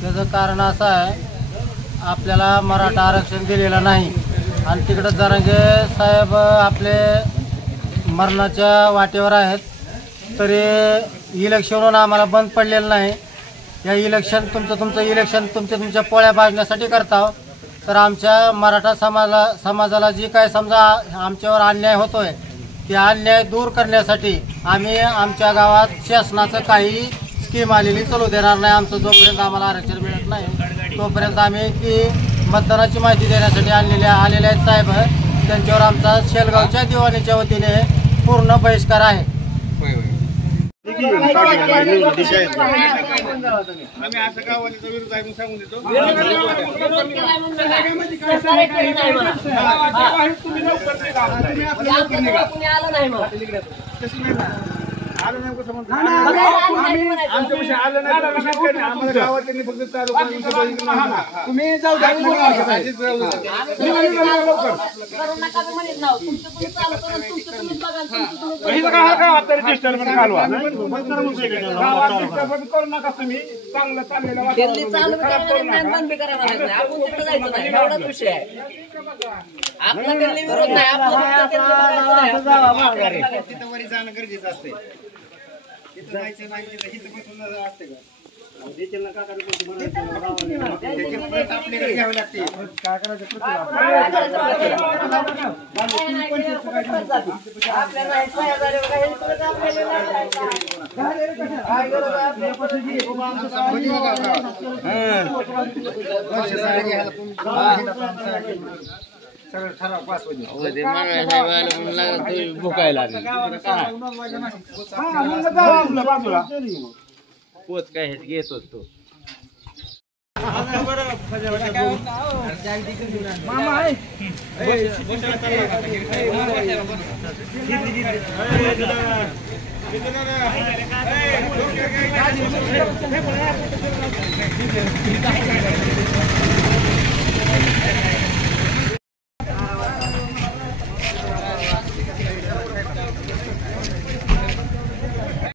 त्याचं कारण असं आहे, आपल्याला मराठा आरक्षण दिलेलं नाही आणि तिकडं जरांगे साहेब आपले मरणाच्या वाटेवर आहेत, तरी इलेक्शनवरून आम्हाला बंद पडलेलं नाही. या इलेक्शन तुमचं इलेक्शन तुमच्या पोळ्या भाजण्यासाठी करता. तर आमच्या मराठा समाजाला जी काय समजा आमच्यावर अन्याय होतोय ते अन्याय दूर करण्यासाठी आम्ही आमच्या गावात शासनाचं काही स्कीम आलेली चालू देणार नाही. आमचं जोपर्यंत आम्हाला आरक्षण मिळत नाही तोपर्यंत आम्ही ती मतदानाची माहिती देण्यासाठी आलेले आहेत साहेब. त्यांच्यावर आमचा शेलगावच्या दिवाणीच्या वतीने पूर्ण बहिष्कार आहे. आम्ही असं गावाचा विरोध आहे सांगून देतो. आलं नाही कसं म्हणतो आमच्या विषय आलं नाही आम्हाला गावात त्यांनी फक्त चालू तुम्ही जाऊ द्या करू नका तुम्ही चांगलं चाललेलं आपला त्यांनी विरोध नाही, तिथं वरी जाणं गरजेचं असते. तिथं जायचं नाही तिथं बसून असते का आपल्याकडे घ्यावं लागते. काय करायचं सगळं ठराव पास होईल. भुकायला पोच काय घेत होतो. मामा आहे